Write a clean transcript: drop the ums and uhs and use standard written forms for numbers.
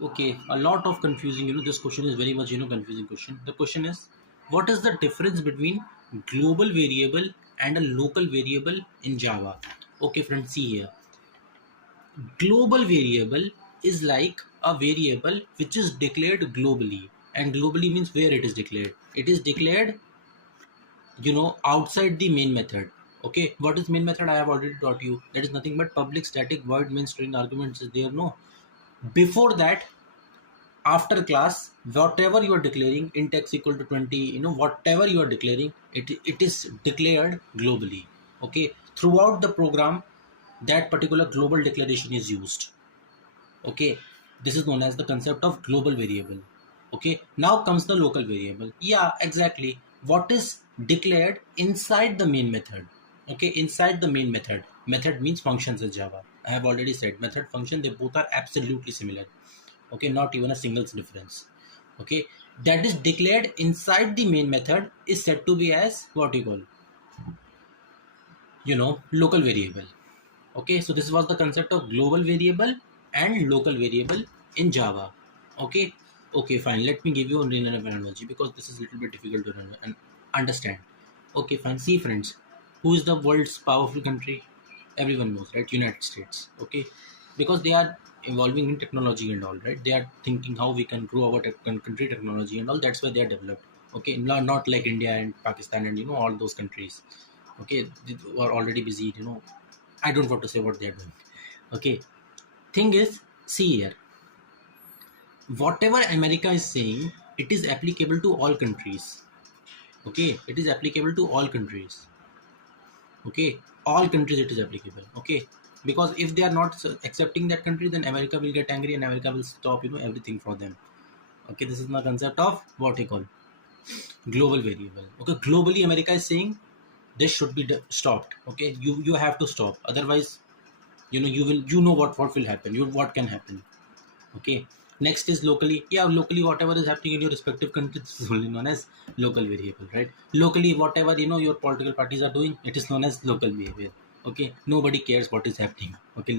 Okay, a lot of confusing. This question is very much confusing question. The question is, what is the difference between global variable and a local variable in Java? Okay, friends, see here. Global variable is like a variable which is declared globally, and globally means where it is declared. It is declared, outside the main method. Okay, what is main method? I have already taught you. That is nothing but public static void main string arguments is there. No, before that, after class, whatever you are declaring int x equal to 20, whatever you are declaring, it is declared globally. Okay, throughout the program, that particular global declaration is used. Okay, this is known as the concept of global variable. Okay, now comes the local variable. Yeah, exactly, what is declared inside the main method. Okay, inside the main method. Method means functions in Java. I have already said method, function, they both are absolutely similar. Okay, not even a single difference. Okay, that is declared inside the main method is said to be as what you call, local variable. Okay, so this was the concept of global variable and local variable in Java. Okay, okay, fine, let me give you a real life analogy because this is a little bit difficult to understand. Okay, fine, see friends, who is the world's powerful country? Everyone knows, right? United States. Okay, because they are evolving in technology and all, right? They are thinking how we can grow our country technology and all. That's why they are developed. Okay, not like India and Pakistan and all those countries. Okay, they are already busy. I don't want to say what they are doing. Okay, thing is, see here, whatever America is saying, it is applicable to all countries. Okay, it is applicable to all countries. Okay, all countries it is applicable. Okay, because if they are not accepting that country, then America will get angry and America will stop everything for them. Okay, this is the concept of what you call global variable. Okay, globally America is saying this should be stopped. Okay, you have to stop, otherwise you know what will happen, what can happen. Okay, next is locally. Yeah, locally whatever is happening in your respective country, this is only known as local variable, right? Locally whatever your political parties are doing, it is known as local behavior. Okay, nobody cares what is happening. Okay,